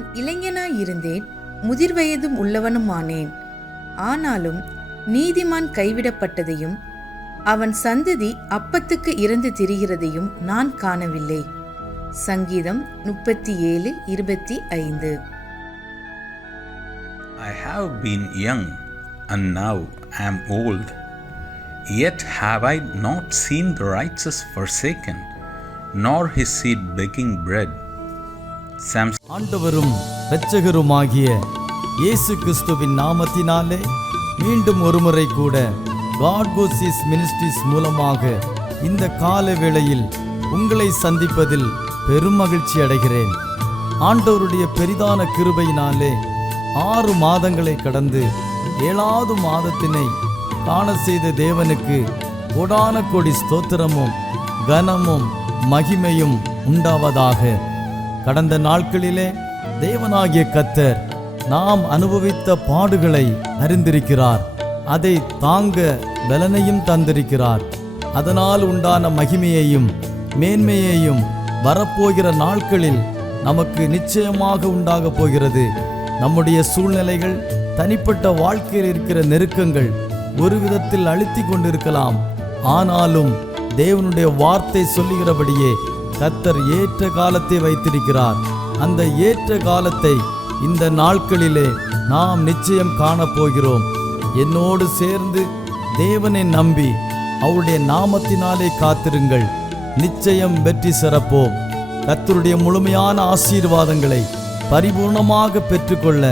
நான் இளைஞனாயிருந்தேன், முதிர் வயதும் உள்ளவனுமானேன். ஆனாலும் நீதிமான் கைவிடப்பட்டதையும் அவன் சந்ததி அப்பத்துக்கு இறந்து திரிகிறதையும் நான் காணவில்லை. சங்கீதம் 37:25. I have been young and now am old, yet have I not seen the righteous forsaken, nor his seed begging bread. ஆண்டவரும் இரட்சகருமாகிய இயேசு கிறிஸ்துவின் நாமத்தினாலே மீண்டும் ஒருமுறை கூட காட் கோசிஸ் மினிஸ்ட்ரிஸ் மூலமாக இந்த கால வேளையில் உங்களை சந்திப்பதில் பெரும் மகிழ்ச்சி அடைகிறேன். ஆண்டவருடைய பெரிதான கிருபையினாலே 6 மாதங்களை கடந்து 7வது மாதத்தினை காண செய்த தேவனுக்கு கோடான கோடி ஸ்தோத்திரமும் கனமும் மகிமையும் உண்டாவதாக. கடந்த நாட்களிலே தேவனாகிய கர்த்தர் நாம் அனுபவித்த பாடுகளை அறிந்திருக்கிறார். அதை தாங்க பலனையும் தந்திருக்கிறார். அதனால் உண்டான மகிமையையும் மேன்மையையும் வரப்போகிற நாட்களில் நமக்கு நிச்சயமாக உண்டாக போகிறது. நம்முடைய சூழ்நிலைகள், தனிப்பட்ட வாழ்க்கையில் இருக்கிற நெருக்கங்கள் ஒரு விதத்தில் அழுத்தி கொண்டிருக்கலாம். ஆனாலும் தேவனுடைய வார்த்தை சொல்லுகிறபடியே கர்த்தர் ஏற்ற காலத்தை வைத்திருக்கிறார். அந்த ஏற்ற காலத்தை இந்த நாட்களிலே நாம் நிச்சயம் காணப்போகிறோம். என்னோடு சேர்ந்து தேவனை நம்பி அவருடைய நாமத்தினாலே காத்திருங்கள். நிச்சயம் வெற்றி சிறப்போம். கர்த்தருடைய முழுமையான ஆசீர்வாதங்களை பரிபூர்ணமாக பெற்றுக்கொள்ள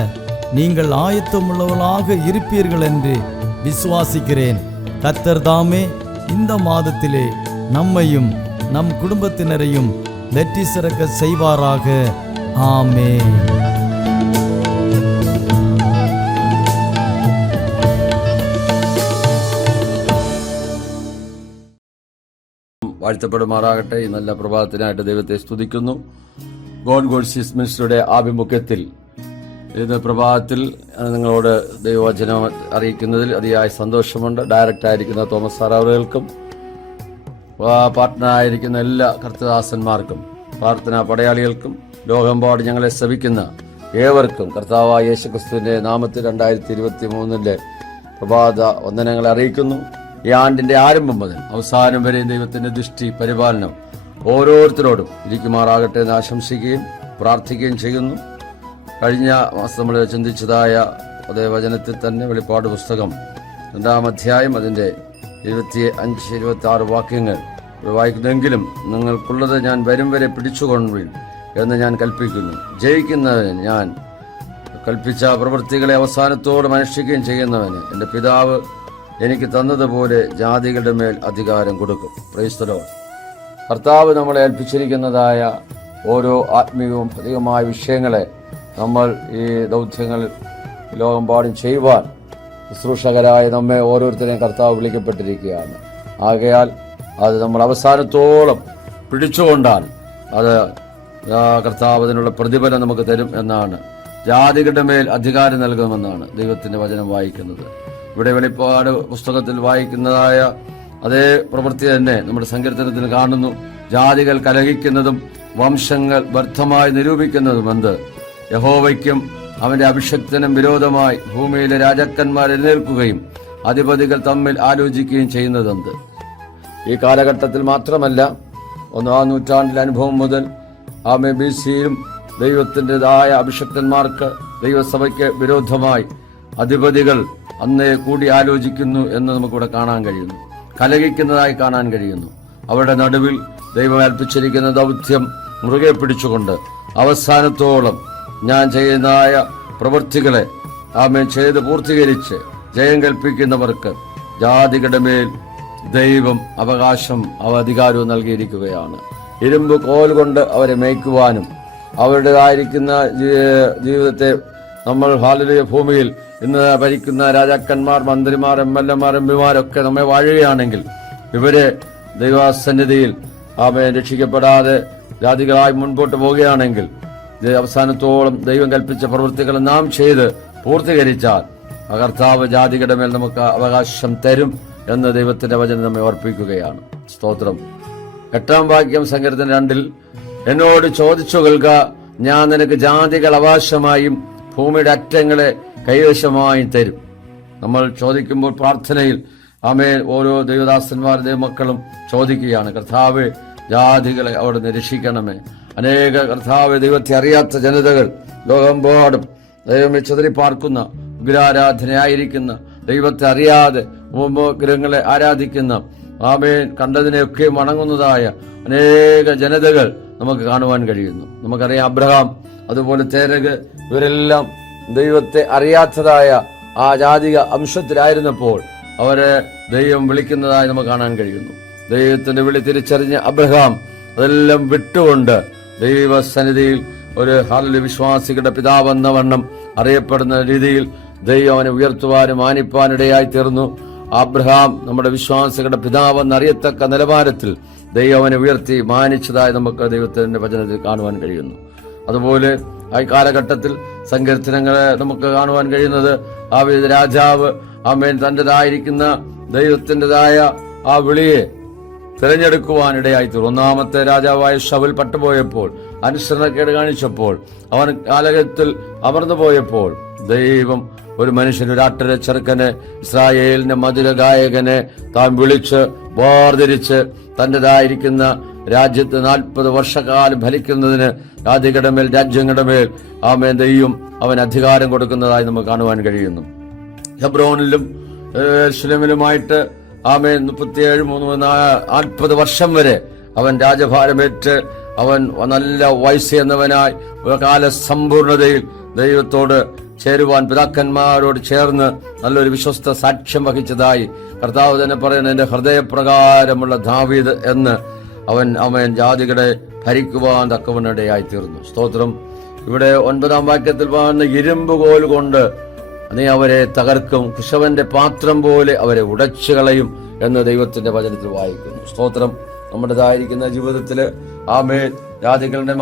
நீங்கள் ஆயத்தமுள்ளவர்களாக இருப்பீர்கள் என்று விசுவாசிக்கிறேன். கர்த்தர் தாமே இந்த மாதத்திலே நம்மையும் நம் குடும்பத்தினரையும் வெற்றி சிறக்க செய்வாராக. ஆமென். വാഴ്ത്തപ്പെടുമാറാകട്ടെ. ഈ നല്ല പ്രഭാതത്തിനായിട്ട് ദൈവത്തെ സ്തുതിക്കുന്നു. ഗോഡ് ഗോഡ്സിസ് മിനിസ്ട്രിയുടെ ആഭിമുഖ്യത്തിൽ ഇന്ന് പ്രഭാതത്തിൽ നിങ്ങളോട് ദൈവവചനം അറിയിക്കുന്നതിൽ അതിയായ സന്തോഷമുണ്ട്. ഡയറക്റ്റായിരിക്കുന്ന തോമസ് സാർ അവറുകൾക്കും പാർട്ട്ണറായിരിക്കുന്ന എല്ലാ കർത്തദാസന്മാർക്കും പ്രാർത്ഥനാ പടയാളികൾക്കും ലോകമെമ്പാട് ഞങ്ങളെ ശ്രവിക്കുന്ന ഏവർക്കും കർത്താവായ യേശുക്രിസ്തുവിന്റെ നാമത്തിൽ 2023 പ്രഭാത വന്ദനങ്ങളെ അറിയിക്കുന്നു. ഈ ആണ്ടിന്റെ ആരംഭം മുതൽ അവസാനം വരെ ദൈവത്തിന്റെ ദൃഷ്ടി പരിപാലനം ഓരോരുത്തരോടും ഇരിക്കുമാറാകട്ടെ എന്ന് ആശംസിക്കുകയും പ്രാർത്ഥിക്കുകയും ചെയ്യുന്നു. കഴിഞ്ഞ മാസം നമ്മൾ ചിന്തിച്ചതായ അതേ വചനത്തിൽ തന്നെ വെളിപ്പാട് പുസ്തകം 2-ാം അധ്യായം അതിൻ്റെ 25-26 വാക്യങ്ങൾ വായിക്കുന്നെങ്കിലും നിങ്ങൾക്കുള്ളത് ഞാൻ വരും വരെ പിടിച്ചുകൊള്ളുവിൻ എന്ന് ഞാൻ കൽപ്പിക്കുന്നു. ജയിക്കുന്നവന് ഞാൻ കൽപ്പിച്ച പ്രവൃത്തികളെ അവസാനത്തോടെ അനുഷ്ഠിക്കുകയും ചെയ്യുന്നവന് എൻ്റെ പിതാവ് എനിക്ക് തന്നതുപോലെ ജാതികളുടെ മേൽ അധികാരം കൊടുക്കും. Praise the Lord. കർത്താവ് നമ്മളെ ഏൽപ്പിച്ചിരിക്കുന്നതായ ഓരോ ആത്മീയവും അധികമായ വിഷയങ്ങളെ നമ്മൾ ഈ ദൗത്യങ്ങൾ ലോകമെമ്പാടും ചെയ്യുവാൻ ശുശ്രൂഷകരായ നമ്മെ ഓരോരുത്തരെയും കർത്താവ് വിളിക്കപ്പെട്ടിരിക്കുകയാണ്. ആകയാൽ അത് നമ്മൾ അവസാനത്തോളം പിടിച്ചുകൊണ്ടാൽ അത് കർത്താവ് അതിനുള്ള പ്രതിഫലം നമുക്ക് തരും എന്നാണ്. ജാതികളുടെ മേൽ അധികാരം നൽകുമെന്നാണ് ദൈവത്തിന്റെ വചനം വായിക്കുന്നത്. ഇവിടെ വെളിപ്പാട് പുസ്തകത്തിൽ വായിക്കുന്നതായ അതേ പ്രവൃത്തി തന്നെ നമ്മുടെ സങ്കീർത്തനത്തിൽ കാണുന്നു. ജാതികൾ കലഹിക്കുന്നതും വംശങ്ങൾ വ്യർത്ഥമായി നിരൂപിക്കുന്നതും എന്ത്? യഹോവയ്ക്കും അവന്റെ അഭിഷക്തനും വിരോധമായി ഭൂമിയിലെ രാജാക്കന്മാർ എഴുന്നേൽക്കുകയും അധിപതികൾ തമ്മിൽ ആലോചിക്കുകയും ചെയ്യുന്നതെന്ത്? ഈ കാലഘട്ടത്തിൽ മാത്രമല്ല, 1-ാം നൂറ്റാണ്ടിലെ അനുഭവം മുതൽ BC-യിലും ദൈവത്തിൻ്റെതായ അഭിഷക്തന്മാർക്ക് ദൈവസഭയ്ക്ക് വിരോധമായി അധിപതികൾ അന്നേ കൂടി ആലോചിക്കുന്നു എന്ന് നമുക്കിവിടെ കാണാൻ കഴിയുന്നു. കലഹിക്കുന്നതായി കാണാൻ കഴിയുന്നു. അവരുടെ നടുവിൽ ദൈവം ഏൽപ്പിച്ചിരിക്കുന്ന ദൗത്യം മുറുകെ പിടിച്ചുകൊണ്ട് അവസാനത്തോളം ഞാൻ ചെയ്യുന്നതായ പ്രവൃത്തികളെ ചെയ്ത് പൂർത്തീകരിച്ച് ജയം കൽപ്പിക്കുന്നവർക്ക് ജാതികളുടെ മേൽ ദൈവം അവകാശം അധികാരവും നൽകിയിരിക്കുകയാണ്. ഇരുമ്പ് കോൽ കൊണ്ട് അവരെ മേയ്ക്കുവാനും അവരുടേതായിരിക്കുന്ന ജീവിതത്തെ നമ്മൾ ഹാലലുയ ഭൂമിയിൽ ഇന്ന് ഭരിക്കുന്ന രാജാക്കന്മാർ, മന്ത്രിമാർ, MLA-മാർ, MP-മാരൊക്കെ നമ്മെ വാഴുകയാണെങ്കിൽ ഇവരെ ദൈവസന്നിധിയിൽ രക്ഷിക്കപ്പെടാതെ ജാതികളായി മുൻപോട്ട് പോവുകയാണെങ്കിൽ അവസാനത്തോളം ദൈവം കൽപ്പിച്ച പ്രവൃത്തികൾ നാം ചെയ്ത് പൂർത്തീകരിച്ചാൽ കർത്താവ് ജാതികളുടെ മേൽ നമുക്ക് അവകാശം തരും എന്ന് ദൈവത്തിന്റെ വചനം നമ്മെ ഓർപ്പിക്കുകയാണ്. സ്തോത്രം. 8-ാം വാക്യം സങ്കീർത്തനം 2 എന്നോട് ചോദിച്ചു കേൾക്ക, ഞാൻ നിനക്ക് ജാതികൾ അവകാശമായും ഭൂമിയുടെ അറ്റങ്ങളെ കൈവശമായും തരും. നമ്മൾ ചോദിക്കുമ്പോൾ പ്രാർത്ഥനയിൽ ആമേൻ ഓരോ ദൈവദാസന്മാർ ദൈവമക്കളും ചോദിക്കുകയാണ്, കർത്താവേ ജാതികളെ അവിടുന്ന് രക്ഷിക്കണമേ. അനേക കർത്താവെ ദൈവത്തെ അറിയാത്ത ജനതകൾ ലോകമെമ്പാടും ദൈവമേ ചിതറിപ്പാർക്കുന്ന, വിഗ്രഹാരാധനയായിരിക്കുന്ന, ദൈവത്തെ അറിയാതെ ഉപഗ്രഹങ്ങളെ ആരാധിക്കുന്ന, ആമേൻ കണ്ടതിനെയൊക്കെ വണങ്ങുന്നതായ അനേക ജനതകൾ നമുക്ക് കാണുവാൻ കഴിയുന്നു. നമുക്കറിയാം അബ്രഹാം, അതുപോലെ തേരക്, ഇവരെല്ലാം ദൈവത്തെ അറിയാത്തതായ ആ ജാതിക അംശത്തിലായിരുന്നപ്പോൾ അവരെ ദൈവം വിളിക്കുന്നതായി നമുക്ക് കാണാൻ കഴിയുന്നു. ദൈവത്തിന്റെ വിളി തിരിച്ചറിഞ്ഞ അബ്രഹാം അതെല്ലാം വിട്ടുകൊണ്ട് ദൈവസന്നിധിയിൽ ഒരു ഹല്ലേലൂയ വിശ്വാസികളുടെ പിതാവെന്ന വണ്ണം അറിയപ്പെടുന്ന രീതിയിൽ ദൈവം അവനെ ഉയർത്തുവാനും മാനിപ്പാനിടയായി തീർന്നു. അബ്രഹാം നമ്മുടെ വിശ്വാസികളുടെ പിതാവെന്ന് അറിയത്തക്ക നിലവാരത്തിൽ ദൈവം അവനെ ഉയർത്തി മാനിച്ചതായി നമുക്ക് ദൈവത്തിന്റെ വചനത്തിൽ കാണുവാൻ കഴിയുന്നു. അതുപോലെ ആ കാലഘട്ടത്തിൽ സങ്കീർത്തനങ്ങളെ നമുക്ക് കാണുവാൻ കഴിയുന്നത് ആ രാജാവ് ആമേൻ തന്റേതായിരിക്കുന്ന ദൈവത്തിൻ്റെതായ ആ വിളിയെ തിരഞ്ഞെടുക്കുവാനിടയായി തീർന്നു. ഒന്നാമത്തെ രാജാവായ ശൗൽ പട്ടുപോയപ്പോൾ, അനുസരണക്കേട് കാണിച്ചപ്പോൾ, അവൻ കാലഘട്ടത്തിൽ അമർന്നു പോയപ്പോൾ ദൈവം ഒരു മനുഷ്യൻ, ഒരു ആട്ടിര ചെറുക്കനെ, ഇസ്രായേലിന്റെ മധുര ഗായകനെ താൻ വിളിച്ച് വേർതിരിച്ച് തന്റേതായിരിക്കുന്ന രാജ്യത്ത് 40 വർഷക്കാലം ഭരിക്കുന്നതിന് ജാതികളുടെ മേൽ, രാജ്യങ്ങളുടെ മേൽ ആമേൻ ദൈവം അവൻ അധികാരം കൊടുക്കുന്നതായി നമുക്ക് കാണുവാൻ കഴിയുന്നു. ഹെബ്രോനിലും യെരൂശലേമിലുമായിട്ട് ആമേൻ 40 വർഷം വരെ അവൻ രാജഭാരമേറ്റ് അവൻ നല്ല വയസ്സെന്നവനായി കാലസമ്പൂർണതയിൽ ദൈവത്തോട് ചേരുവാൻ പിതാക്കന്മാരോട് ചേർന്ന് നല്ലൊരു വിശ്വസ്ത സാക്ഷ്യം വഹിച്ചതായി കർത്താവ് തന്നെ പറയുന്നത്, എന്റെ ഹൃദയപ്രകാരമുള്ള ദാവീദ് എന്ന് അവൻ ജാതികളെ ഭരിക്കുവാൻ തക്കവനിടയായി തീർന്നു. സ്തോത്രം. ഇവിടെ 9-ാം വാക്യത്തിൽ പറയുന്ന ഇരുമ്പ് കോൽ കൊണ്ട് നീ അവരെ തകർക്കും, കുശവന്റെ പാത്രം പോലെ അവരെ ഉടച്ചു കളയും എന്ന് ദൈവത്തിന്റെ വചനത്തിൽ വായിക്കുന്നു. സ്തോത്രം. നമ്മുടേതായിരിക്കുന്ന ജീവിതത്തില് ആമേൻ ജാതികളുടെ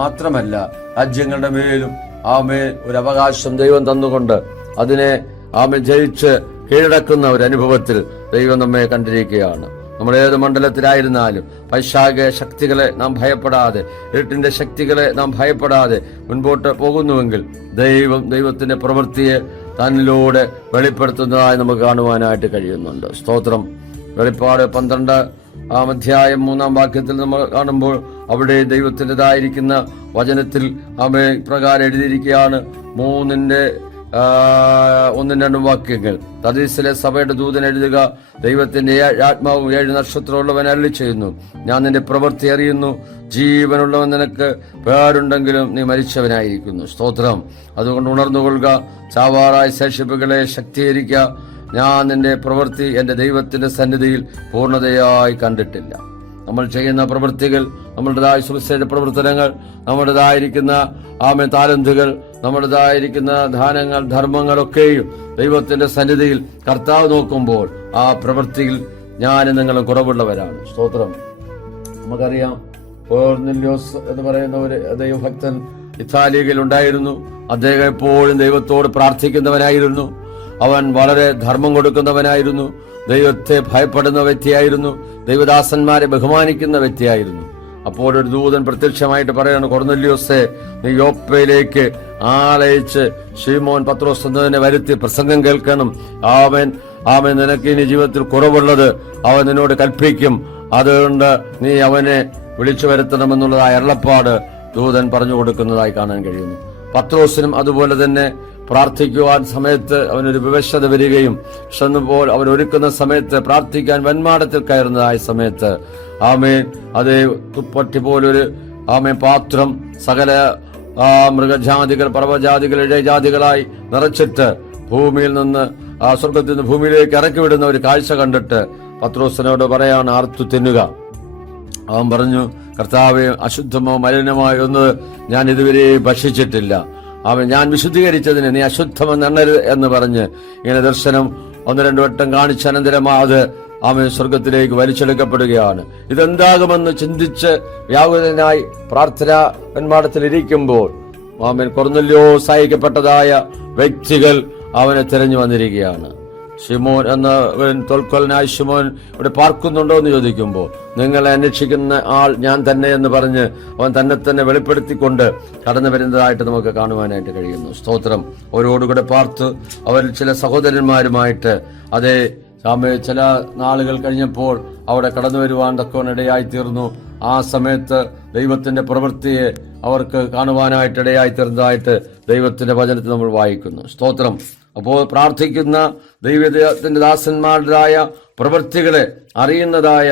മാത്രമല്ല രാജ്യങ്ങളുടെ മേലും ആമേൻ ഒരു അവകാശം ദൈവം തന്നുകൊണ്ട് അതിനെ ആമേൻ ജയിച്ച് കീഴടക്കുന്ന ഒരു അനുഭവത്തിൽ ദൈവം നമ്മെ കണ്ടിരിക്കുകയാണ്. നമ്മൾ ഏത് മണ്ഡലത്തിലായിരുന്നാലും പൈശാചിക ശക്തികളെ നാം ഭയപ്പെടാതെ, ഇരുട്ടിന്റെ ശക്തികളെ നാം ഭയപ്പെടാതെ മുൻപോട്ട് പോകുന്നുവെങ്കിൽ ദൈവത്തിന്റെ പ്രവൃത്തിയെ തന്നിലൂടെ വെളിപ്പെടുത്തുന്നതായി നമുക്ക് കാണുവാനായിട്ട് കഴിയുന്നുണ്ട്. സ്തോത്രം. വെളിപ്പാട് 12-ാം അധ്യായം 3-ാം വാക്യത്തിൽ നമ്മൾ കാണുമ്പോൾ അവിടെ ദൈവത്തിൻ്റെതായിരിക്കുന്ന വചനത്തിൽ ആമേൻ പ്രകാരം എഴുതിയിരിക്കുകയാണ്. 1-2 വാക്യങ്ങൾ. തദീസിലെ സഭയുടെ ദൂതൻ എഴുതുക, ദൈവത്തിന്റെ ആത്മാവും 7 നക്ഷത്രമുള്ളവൻ അരുളി ചെയ്യുന്നു, ഞാൻ നിന്റെ പ്രവൃത്തി അറിയുന്നു, ജീവനുള്ളവൻ നിനക്ക് പേരുണ്ടെങ്കിലും നീ മരിച്ചവനായിരിക്കുന്നു. സ്തോത്രം. അതുകൊണ്ട് ഉണർന്നുകൊള്ളുക, ചാവാറായ ശേഷിപ്പുകളെ ശക്തീകരിക്കുക. ഞാൻ നിന്റെ പ്രവൃത്തി എന്റെ ദൈവത്തിന്റെ സന്നിധിയിൽ പൂർണ്ണതയായി കണ്ടിട്ടില്ല. നമ്മൾ ചെയ്യുന്ന പ്രവൃത്തികൾ, നമ്മുടേതായ സുവിശേഷ പ്രവർത്തനങ്ങൾ, നമ്മുടേതായിരിക്കുന്ന ആമേൻ താലന്തുകൾ, നമ്മുടേതായിരിക്കുന്ന ദാനങ്ങൾ, ധർമ്മങ്ങളൊക്കെയും ദൈവത്തിന്റെ സന്നിധിയിൽ കർത്താവ് നോക്കുമ്പോൾ ആ പ്രവൃത്തിയിൽ ഞാനും നിങ്ങളും കുറവുള്ളവരാണ്. സ്തോത്രം. നമുക്കറിയാം കൊർന്നേല്യോസ് എന്ന് പറയുന്ന ഒരു ദൈവഭക്തൻ ഇത്താലിയിൽ ഉണ്ടായിരുന്നു. അദ്ദേഹം എപ്പോഴും ദൈവത്തോട് പ്രാർത്ഥിക്കുന്നവനായിരുന്നു. അവൻ വളരെ ധർമ്മം കൊടുക്കുന്നവനായിരുന്നു. ദൈവത്തെ ഭയപ്പെടുന്ന വ്യക്തിയായിരുന്നു. ദൈവദാസന്മാരെ ബഹുമാനിക്കുന്ന വ്യക്തിയായിരുന്നു. അപ്പോൾ ഒരു ദൂതൻ പ്രത്യക്ഷമായിട്ട് പറയാണ്, കൊർന്നേല്യോസേ, നീ യോപ്പയിലേക്ക് ആളയച്ച് ശീമോൻ പത്രോസ് എന്നതിനെ വരുത്തി പ്രസംഗം കേൾക്കണം. അവൻ നിനക്ക് ഇനി ജീവിതത്തിൽ കുറവുള്ളത് അവൻ നിന്നോട് കൽപ്പിക്കും. അതുകൊണ്ട് നീ അവനെ വിളിച്ചു വരുത്തണമെന്നുള്ളതായ അരുളപ്പാട് ദൂതൻ പറഞ്ഞു കൊടുക്കുന്നതായി കാണാൻ കഴിയുന്നു. പത്രോസിനും അതുപോലെ തന്നെ പ്രാർത്ഥിക്കുവാൻ സമയത്ത് അവനൊരു വിവശത വരികയും ക്ഷണപ്പോൾ അവൻ ഒരുക്കുന്ന സമയത്ത് പ്രാർത്ഥിക്കാൻ വന്മാടത്തിൽ കയറുന്നതായ സമയത്ത് ആമേൻ അതേ തുപ്പട്ടി പോലൊരു ആമേൻ പാത്രം സകല മൃഗജാതികൾ, പർവ്വജാതികൾ, ഇഴജാതികളായി നിറച്ചിട്ട് ഭൂമിയിൽ നിന്ന് സ്വർഗത്തിൽ നിന്ന് ഭൂമിയിലേക്ക് ഇറക്കി വിടുന്ന ഒരു കാഴ്ച കണ്ടിട്ട് പത്രോസിനോട് പറയാണ്, ആർത്തു തിന്നുക. അവൻ പറഞ്ഞു, കർത്താവേ, അശുദ്ധമോ മലിനമോ ഒന്നും ഞാൻ ഇതുവരെ ഭക്ഷിച്ചിട്ടില്ല. ഞാൻ വിശുദ്ധീകരിച്ചതിന് നീ അശുദ്ധമെന്ന് എണ്ണരുത് എന്ന് പറഞ്ഞ് ഇങ്ങനെ ദർശനം 1-2 വട്ടം കാണിച്ച അനന്തരം അത് ആമേൻ സ്വർഗത്തിലേക്ക് വലിച്ചെടുക്കപ്പെടുകയാണ്. ഇതെന്താകുമെന്ന് ചിന്തിച്ച് വ്യാകുലനായി പ്രാർത്ഥനാ വന്മാടത്തിൽ ഇരിക്കുമ്പോൾ ആമേൻ കൊർന്നേല്യോസ് അയക്കപ്പെട്ടതായ വ്യക്തികൾ അവനെ തിരഞ്ഞു വന്നിരിക്കുകയാണ്. ശിമോൻ എന്നവൻ തോൽക്കൊലനായ ശിമോൻ ഇവിടെ പാർക്കുന്നുണ്ടോ എന്ന് ചോദിക്കുമ്പോൾ, നിങ്ങളെ അന്വേഷിക്കുന്ന ആൾ ഞാൻ തന്നെ എന്ന് പറഞ്ഞ് അവൻ തന്നെ തന്നെ വെളിപ്പെടുത്തിക്കൊണ്ട് കടന്നു വരുന്നതായിട്ട് നമുക്ക് കാണുവാനായിട്ട് കഴിയുന്നു. സ്തോത്രം. അവരോടുകൂടെ പാർത്ത് അവർ ചില സഹോദരന്മാരുമായിട്ട് അതേ ചില നാളുകൾ കഴിഞ്ഞപ്പോൾ അവിടെ കടന്നു വരുവാൻ തക്കവനിടയായി തീർന്നു. ആ സമയത്ത് ദൈവത്തിന്റെ പ്രവൃത്തിയെ അവർക്ക് കാണുവാനായിട്ടിടയായി തീർന്നതായിട്ട് ദൈവത്തിന്റെ വചനത്തിൽ നമ്മൾ വായിക്കുന്നു. സ്തോത്രം. അപ്പോൾ പ്രാർത്ഥിക്കുന്ന ദൈവത്തിന്റെ ദാസന്മാരുടേതായ പ്രവൃത്തികളെ അറിയുന്നതായ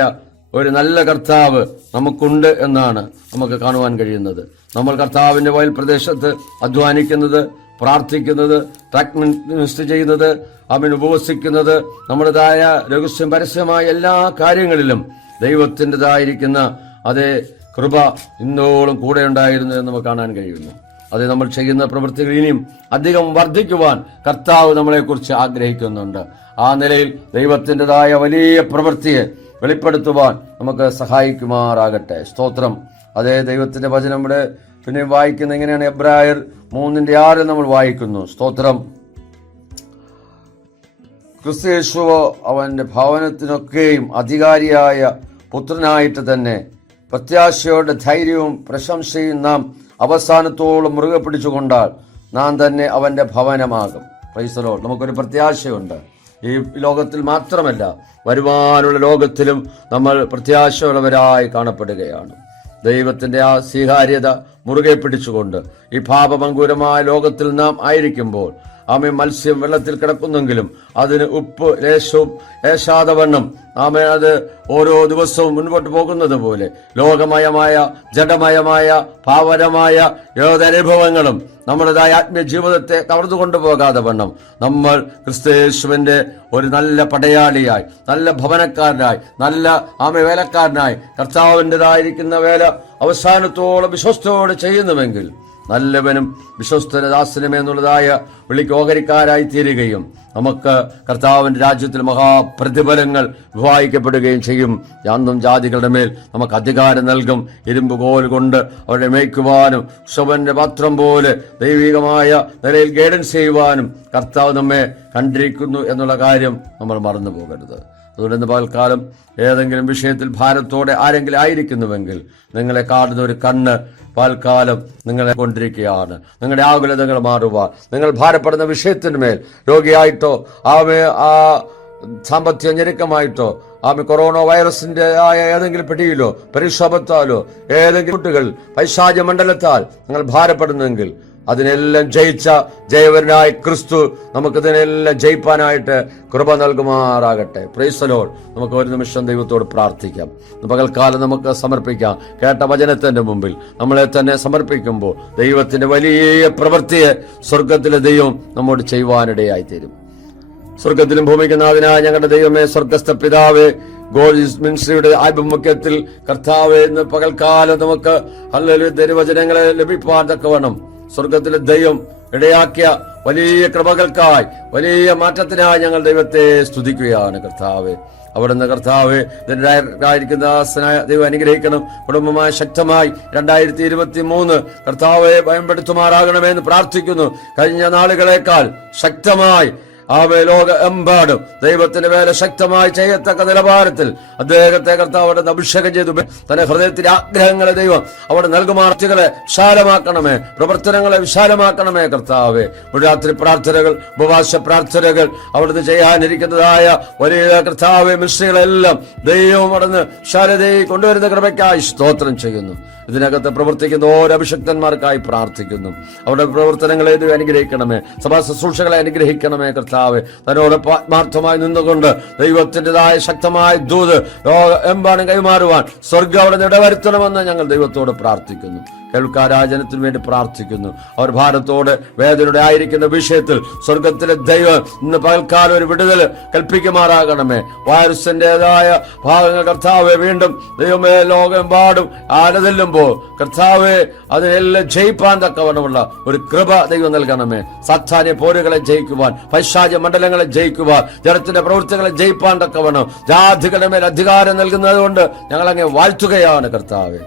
ഒരു നല്ല കർത്താവ് നമുക്കുണ്ട് എന്നാണ് നമുക്ക് കാണുവാൻ കഴിയുന്നത്. നമ്മൾ കർത്താവിന്റെ വയൽ പ്രദേശത്ത് അധ്വാനിക്കുന്നത്, പ്രാർത്ഥിക്കുന്നത്, ട്രാക്ക് മിനിസ്റ്റർ ചെയ്യുന്നത്, അവൻ ഉപവസിക്കുന്നത്, നമ്മുടേതായ രഹസ്യം പരസ്യമായ എല്ലാ കാര്യങ്ങളിലും ദൈവത്തിൻ്റെതായിരിക്കുന്ന അതേ കൃപ ഇന്നോളം കൂടെ ഉണ്ടായിരുന്നു എന്ന് നമുക്ക് കാണാൻ കഴിയുന്നു. അത് നമ്മൾ ചെയ്യുന്ന പ്രവൃത്തികൾ ഇനിയും അധികം വർദ്ധിക്കുവാൻ കർത്താവ് നമ്മളെക്കുറിച്ച് ആഗ്രഹിക്കുന്നുണ്ട്. ആ നിലയിൽ ദൈവത്തിൻ്റെതായ വലിയ പ്രവൃത്തിയെ വെളിപ്പെടുത്തുവാൻ നമുക്ക് സഹായിക്കുമാറാകട്ടെ. സ്തോത്രം. അതേ ദൈവത്തിന്റെ വചനം ഇവിടെ പിന്നെ വായിക്കുന്ന എങ്ങനെയാണ്? എബ്രായർ 3:6 നമ്മൾ വായിക്കുന്നു. സ്തോത്രം. ക്രിസ്തുയേശുവോ അവന്റെ ഭവനത്തിനൊക്കെയും അധികാരിയായ പുത്രനായിട്ട് തന്നെ പ്രത്യാശയോടെ ധൈര്യവും പ്രശംസയും നാം അവസാനത്തോളം മുറുകെ പിടിച്ചുകൊണ്ടാൽ നാം തന്നെ അവന്റെ ഭവനമാകും. Praise the Lord. നമുക്കൊരു പ്രത്യാശയുണ്ട്. ഈ ലോകത്തിൽ മാത്രമല്ല, വരുവാനുള്ള ലോകത്തിലും നമ്മൾ പ്രത്യാശയുള്ളവരായി കാണപ്പെടുകയാണ്. ദൈവത്തിന്റെ ആ സ്വീകാര്യത മുറുകെ പിടിച്ചുകൊണ്ട് ഈ പാപമങ്കൂരമായ ലോകത്തിൽ നാം ആയിരിക്കുമ്പോൾ ആമേ മത്സ്യം വെള്ളത്തിൽ കിടക്കുന്നെങ്കിലും അതിന് ഉപ്പ് ലേശവും ഏശാതവണ്ണം ആമേ അത് ഓരോ ദിവസവും മുൻപോട്ട് പോകുന്നത് പോലെ ലോകമയമായ ജഡമയമായ പാവനമായ ഏതനുഭവങ്ങളും നമ്മുടേതായ ആത്മീയ ജീവിതത്തെ കവർന്നു കൊണ്ടുപോകാതെ വണ്ണം നമ്മൾ ക്രിസ്തുയേശുവിന്റെ ഒരു നല്ല പടയാളിയായി, നല്ല ഭവനക്കാരനായി, നല്ല ആമേ വേലക്കാരനായി കർത്താവിൻ്റെതായിരിക്കുന്ന വേല അവസാനത്തോളം വിശ്വസ്തയോടെ ചെയ്യുന്നുവെങ്കിൽ നല്ലവനും വിശ്വസ്തദാസനും എന്നുള്ളതായ വിളിക്ക് ഓഹരിക്കാരായി തീരുകയും നമുക്ക് കർത്താവിന്റെ രാജ്യത്തിൽ മഹാപ്രതിഫലങ്ങൾ വിവാഹിക്കപ്പെടുകയും ചെയ്യും. യാതൊന്നും ജാതികളുടെ മേൽ നമുക്ക് അധികാരം നൽകും. ഇരുമ്പ് കോൽ കൊണ്ട് അവരെ മേയ്ക്കുവാനും ശവന്റെ പാത്രം പോലെ ദൈവികമായ നിലയിൽ ഗൈഡൻസ് ചെയ്യുവാനും കർത്താവ് നമ്മെ കണ്ടിരിക്കുന്നു എന്നുള്ള കാര്യം നമ്മൾ മറന്നു പോകരുത്. അതുകൊണ്ട് ഇന്ന് പകൽക്കാലം ഏതെങ്കിലും വിഷയത്തിൽ ഭാരത്തോടെ ആരെങ്കിലും ആയിരിക്കുന്നുവെങ്കിൽ നിങ്ങളെ കാണുന്ന ഒരു കണ്ണ് പകൽക്കാലം നിങ്ങളെ കൊണ്ടിരിക്കുകയാണ്. നിങ്ങളുടെ ആകുലതകൾ മാറുവാൻ, നിങ്ങൾ ഭാരപ്പെടുന്ന വിഷയത്തിന്മേൽ രോഗിയായിട്ടോ ആ സാമ്പത്തിക ഞെരുക്കമായിട്ടോ കൊറോണ വൈറസിന്റെ ആയ ഏതെങ്കിലും പിടിയിലോ പരിക്ഷോഭത്താലോ ഏതെങ്കിലും കുട്ടികൾ പൈശാച മണ്ഡലത്താൽ നിങ്ങൾ ഭാരപ്പെടുന്നെങ്കിൽ അതിനെല്ലാം ജയിച്ച ജയവരനായ ക്രിസ്തു നമുക്കിതിനെല്ലാം ജയിപ്പാനായിട്ട് കൃപ നൽകുമാറാകട്ടെ. Praise the Lord. നമുക്ക് ഒരു നിമിഷം ദൈവത്തോട് പ്രാർത്ഥിക്കാം. പകൽക്കാലം നമുക്ക് സമർപ്പിക്കാം. കേട്ട വചനത്തിന്റെ മുമ്പിൽ നമ്മളെ തന്നെ സമർപ്പിക്കുമ്പോൾ ദൈവത്തിന്റെ വലിയ പ്രവൃത്തിയെ സ്വർഗത്തിലെ ദൈവം നമ്മോട് ചെയ്യുവാനിടയായി തീരും. സ്വർഗത്തിലും ഭൂമിക്കുന്നാഥനായ ഞങ്ങളുടെ ദൈവമേ, സ്വർഗസ്ഥ പിതാവേ, ഗോൾഡ് മിനിസ്ട്രിയുടെ ആഭിമുഖ്യത്തിൽ കർത്താവേ, ഇന്ന് പകൽക്കാലം നമുക്ക് ഹല്ലേലൂയ ദൈവവചനങ്ങളെ ലഭിപ്പാൻ തക്കവണ്ണം സ്വർഗത്തിലെ ദൈവം ഇടയാക്കിയ വലിയ കൃപകൾക്കായി, വലിയ മാറ്റത്തിനായി ഞങ്ങൾ ദൈവത്തെ സ്തുതിക്കുകയാണ്. കർത്താവേ, അവിടുന്ന് കർത്താവേ ഇതിനായിരിക്കുന്ന ദൈവം അനുഗ്രഹിക്കണം. കുടുംബമായി ശക്തമായി 2023 കർത്താവെ ഭയപ്പെടുത്തുമാറാകണമെന്ന് പ്രാർത്ഥിക്കുന്നു. കഴിഞ്ഞ നാളുകളേക്കാൾ ശക്തമായി ലോക എമ്പാടും ദൈവത്തിന്റെ വേല ശക്തമായി ചെയ്യത്തക്ക നിലവാരത്തിൽ അദ്ദേഹത്തെ കർത്താവ് അവിടെ അഭിഷേകം ചെയ്തു. തന്റെ ഹൃദയത്തിന്റെ ആഗ്രഹങ്ങളെ ദൈവം അവിടെ നൽകുമാർത്തികളെ വിശാലമാക്കണമേ, പ്രവർത്തനങ്ങളെ വിശാലമാക്കണമേ. കർത്താവെ, രാത്രി പ്രാർത്ഥനകൾ, ഉപവാസ പ്രാർത്ഥനകൾ, അവിടുന്ന് ചെയ്യാനിരിക്കുന്നതായ വലിയ കർത്താവെ മിശ്രികളെല്ലാം ദൈവം അവിടുന്ന് വിശാലതയിൽ കൊണ്ടുവരുന്ന കൃപയ്ക്കായി സ്തോത്രം ചെയ്യുന്നു. ഇതിനകത്ത് പ്രവർത്തിക്കുന്ന ഓരോ അഭിഷക്തന്മാർക്കായി പ്രാർത്ഥിക്കുന്നു. അവരുടെ പ്രവർത്തനങ്ങളെ അനുഗ്രഹിക്കണമേ, സഭാ ശുശ്രൂഷകളെ അനുഗ്രഹിക്കണമേ. കർത്താവെ, തന്നോട് ആത്മാർത്ഥമായി നിന്നുകൊണ്ട് ദൈവത്തിൻ്റെതായ ശക്തമായ ദൂത് എമ്പാടും കൈമാറുവാൻ സ്വർഗ്ഗം അവിടെ ഇടവരുത്തണമെന്ന് ഞങ്ങൾ ദൈവത്തോട് പ്രാർത്ഥിക്കുന്നു. കേൾക്കാരാജനത്തിനു വേണ്ടി പ്രാർത്ഥിക്കുന്നു. അവർ ഭാരത്തോടെ വേദനയുടെ ആയിരിക്കുന്ന വിഷയത്തിൽ സ്വർഗത്തിലെ ദൈവം ഇന്ന് പകൽക്കാലം ഒരു വിടുതൽ കൽപ്പിക്കുമാറാകണമേ. വൈറസിന്റേതായ ഭാഗങ്ങൾ കർത്താവെ വീണ്ടും ദൈവമേ ലോകമെമ്പാടും ആരതെല്ലുമ്പോൾ കർത്താവെ അതിനെല്ലാം ജയിപ്പാൻ തക്കവണ്ണമുള്ള ഒരു കൃപ ദൈവം നൽകണമേ. സാത്താന്യ പോരുകളെ ജയിക്കുവാൻ, പൈശാച മണ്ഡലങ്ങളെ ജയിക്കുവാൻ, ജനത്തിന്റെ പ്രവൃത്തികളെ ജയിപ്പാൻ തക്കവണ്ണം ജാതികളുടെ മേൽ അധികാരം നൽകുന്നത് കൊണ്ട് ഞങ്ങൾ അങ്ങ് വാഴ്ത്തുകയാണ്. കർത്താവെ,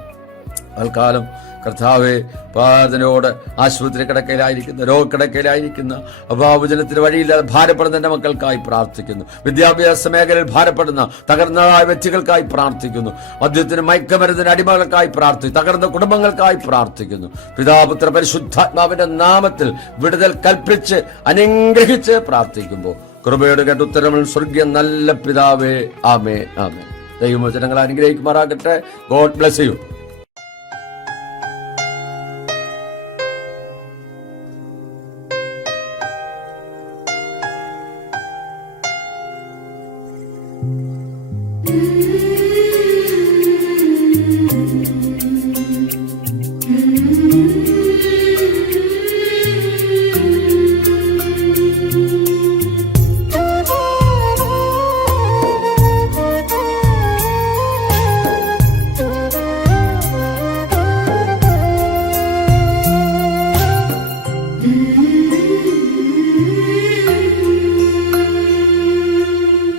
തൽക്കാലം കർത്താവെ, പ്രാർത്ഥനയോട് ആശുപത്രി കിടക്കയിലായിരിക്കുന്ന, രോഗക്കിടക്കയിലായിരിക്കുന്ന, അഭാവജനത്തിന് വഴിയില്ലാതെ ഭാരപ്പെടുന്ന എൻ്റെ മക്കൾക്കായി പ്രാർത്ഥിക്കുന്നു. വിദ്യാഭ്യാസ മേഖലയിൽ ഭാരപ്പെടുന്ന തകർന്നതായ വ്യക്തികൾക്കായി പ്രാർത്ഥിക്കുന്നു. മദ്യത്തിന്, മയക്കമരുന്നിന് അടിമകൾക്കായി പ്രാർത്ഥിക്കുന്നു. തകർന്ന കുടുംബങ്ങൾക്കായി പ്രാർത്ഥിക്കുന്നു. പിതാപുത്ര പരിശുദ്ധാത്മാവിന്റെ നാമത്തിൽ വിടുതൽ കൽപ്പിച്ച് അനുഗ്രഹിച്ച് പ്രാർത്ഥിക്കുമ്പോൾ കൃപയുടെ കേട്ട് ഉത്തരങ്ങൾ സ്വർഗീയ നല്ല പിതാവേ, ആമേ ആമേ. ദൈവവചനങ്ങൾ അനുഗ്രഹിക്കുമാറാകട്ടെ. God bless you.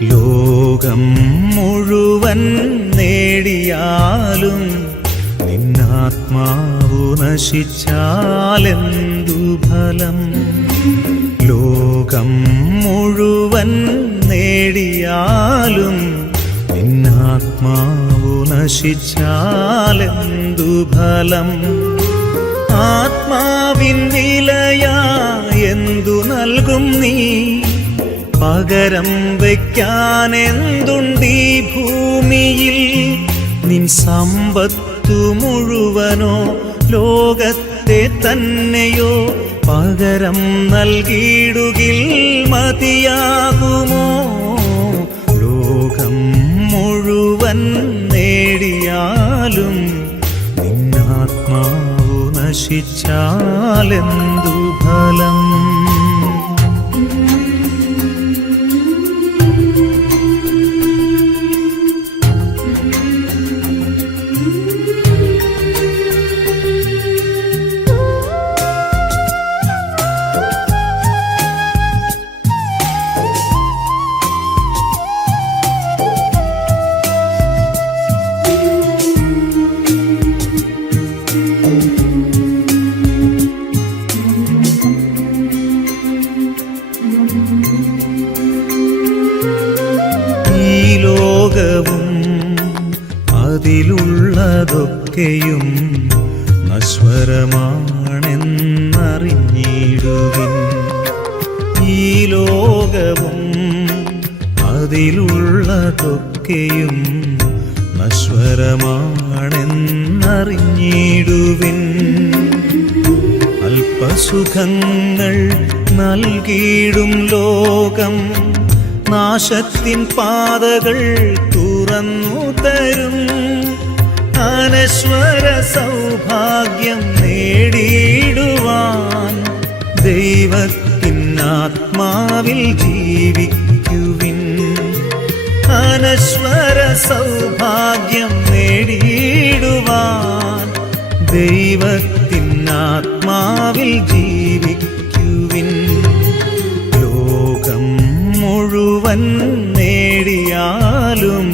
ലോകം മുഴുവൻ നേടിയാലും നിന്നാത്മാവു നശിച്ചാലെന്തു ഫലം? ലോകം മുഴുവൻ നേടിയാലും നിന്നാത്മാവു നശിച്ചാലെന്തു ഫലം? ആത്മാവിൻ വിലയാ എന്തു നൽകും നീ? പകരം വയ്ക്കാൻ എന്തുണ്ടീ ഭൂമിയിൽ? നിൻ സമ്പത്തു മുഴുവനോ ലോകത്തെ തന്നെയോ പകരം നൽകിയിടുകിൽ മതിയാകുമോ? ലോകം മുഴുവൻ നേടിയാലും നിന്നാത്മാവു നശിച്ചാലെന്തു ഫലം? അതിലുള്ളതൊക്കെയും നശ്വരമാണെന്നറിഞ്ഞിടുവിൻ. ഈ ലോകവും അതിലുള്ളതൊക്കെയും നശ്വരമാണെന്നറിഞ്ഞിടുവിൻ. അല്പസുഖങ്ങൾ നൽകിയിടും ലോകം നാശത്തിൻ പാതകൾ തുറന്നു തരും. അനശ്വര സൗഭാഗ്യം നേടിയിടുവാൻ ദൈവത്തിൻ ആത്മാവിൽ ജീവിക്കുവിൻ. അനശ്വര സൗഭാഗ്യം നേടിയിടുവാൻ ദൈവത്തിൻ ആത്മാവിൽ ജീവിക്കുവിൻ. ലോകം മുഴുവൻ നേടിയാലും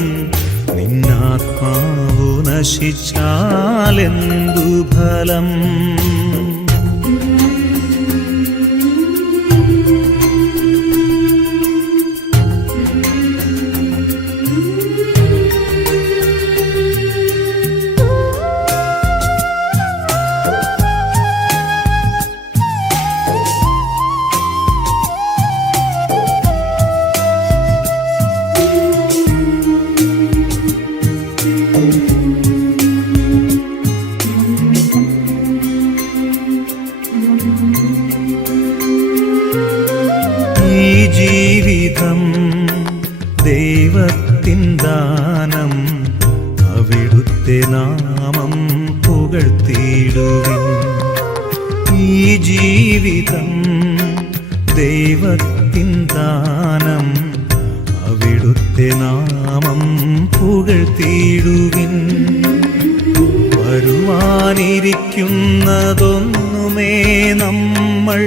നിന്നാത്മാവു നശിച്ചാലെന്തു ഫലം? ജീവിതം ദൈവത്തിൻ ദാനം, അവിടുത്തെ നാമം പുകഴ്ത്തിയിടുവിൻ. ഈ ജീവിതം ദൈവത്തിൻ ദാനം, അവിടുത്തെ നാമം പുകഴ്ത്തിയിടുവിൻ. വരുവാനിരിക്കുന്നതൊന്നുമേ നമ്മൾ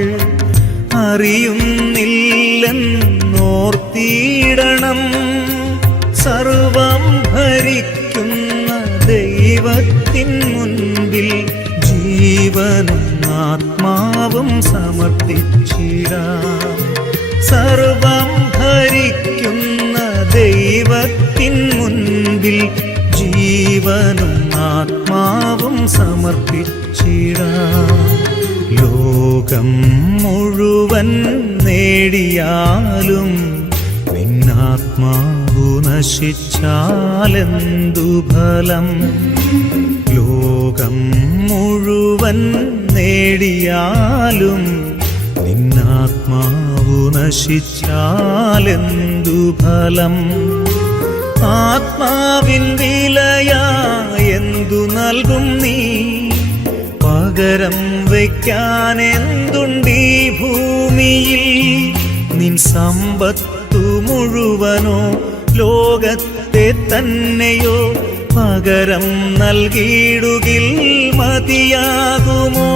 അറിയുന്നില്ലെന്നോർത്തിയിടണം. സർവം ഭരിക്കുന്ന ദൈവത്തിൻ മുൻപിൽ ജീവനും ആത്മാവും സമർപ്പിച്ചിടാം. സർവം ഭരിക്കുന്ന ദൈവത്തിൻ മുൻപിൽ ജീവനും ആത്മാവും സമർപ്പിച്ചിടാം. ലോകം മുഴുവൻ നേടിയാലും നിന്നാത്മാവു നശിച്ചാലെന്തു ഫലം? ലോകം മുഴുവൻ നേടിയാലും നിന്നാത്മാവു നശിച്ചാലെന്തു ഫലം? ആത്മാവിൻ വിലയായെന്തു നൽകും നീ? പകരം വയ്ക്കാൻ എന്തുണ്ടീ ഭൂമിയിൽ? നിൻ സമ്പത്തു മുഴുവനോ ലോകത്തെ തന്നെയോ പകരം നൽകിയിടുകിൽ മതിയാകുമോ?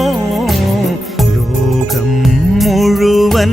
ലോകം മുഴുവൻ